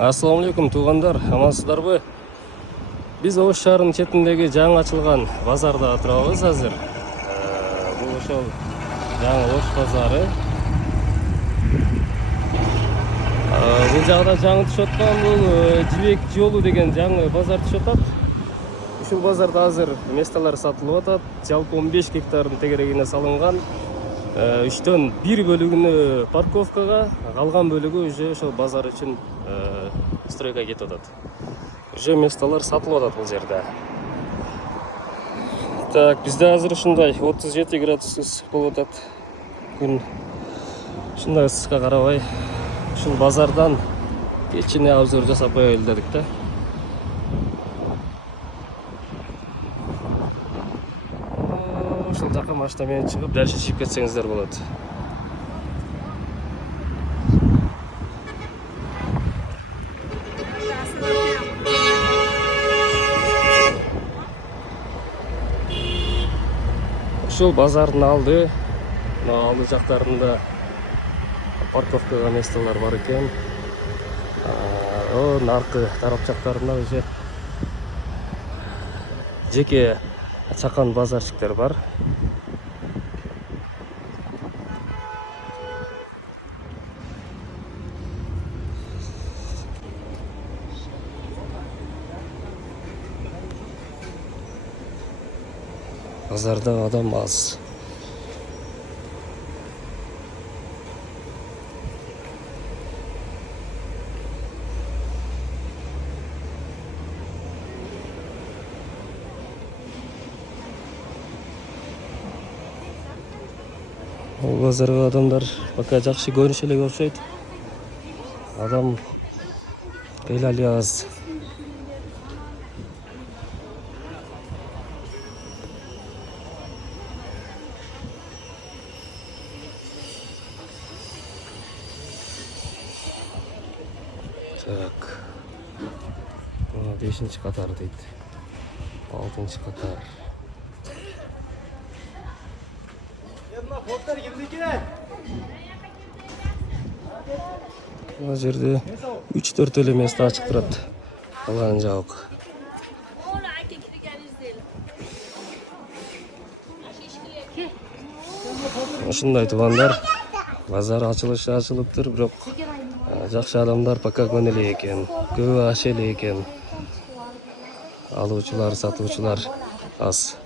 Ассаламу алейкум туугандар, амансыздарбы? Биз Ош шаарынын четиндеги жаңы ачылган базарда турабыз азыр. Бул ошол жаңы Ош базары. Бул жагда жаңы түшүп аткан бул Жибек жолу деген жаңы базар түшүп атат. Ушул базарда азыр месталар сатылып атат. Жалпы 15 гектардын тегерегине салынган. 3төн 1 бөлүгүнө парковкага, калган бөлүгү уже ошол базар үчүн стройга кетип атат. Уже месталар сатылып атат бул жерде. Так, бизде азыр ушундай 37 градус болуп атат. Күн ушундай ысыкка карабай ушул базардан кечине обзор жасап коелу дедик да. Ушул жака машина менен чыгып, дальше чыгып кетсеңиздер болот. Ушул базардын алды жактарында парковкага месталар бар экен. Наркы тарап жактарында уже жеке чакан базарчиктер бар. Базарда адам аз. Бул базарга адамдар пока жакшы көрүнүшө элек окшойт. Адам кыйла аз. Так. 5-чи катар дейт. 6-чы катар. Бул жерде 3-4 эле место ачык турат. Калганы жабык. Ушундай туугандар, базар ачылыптыр, бирок жакшы адамдар пока көн эле экен. Көбү аш эле экен. Алуучулар, сатуучулар аз.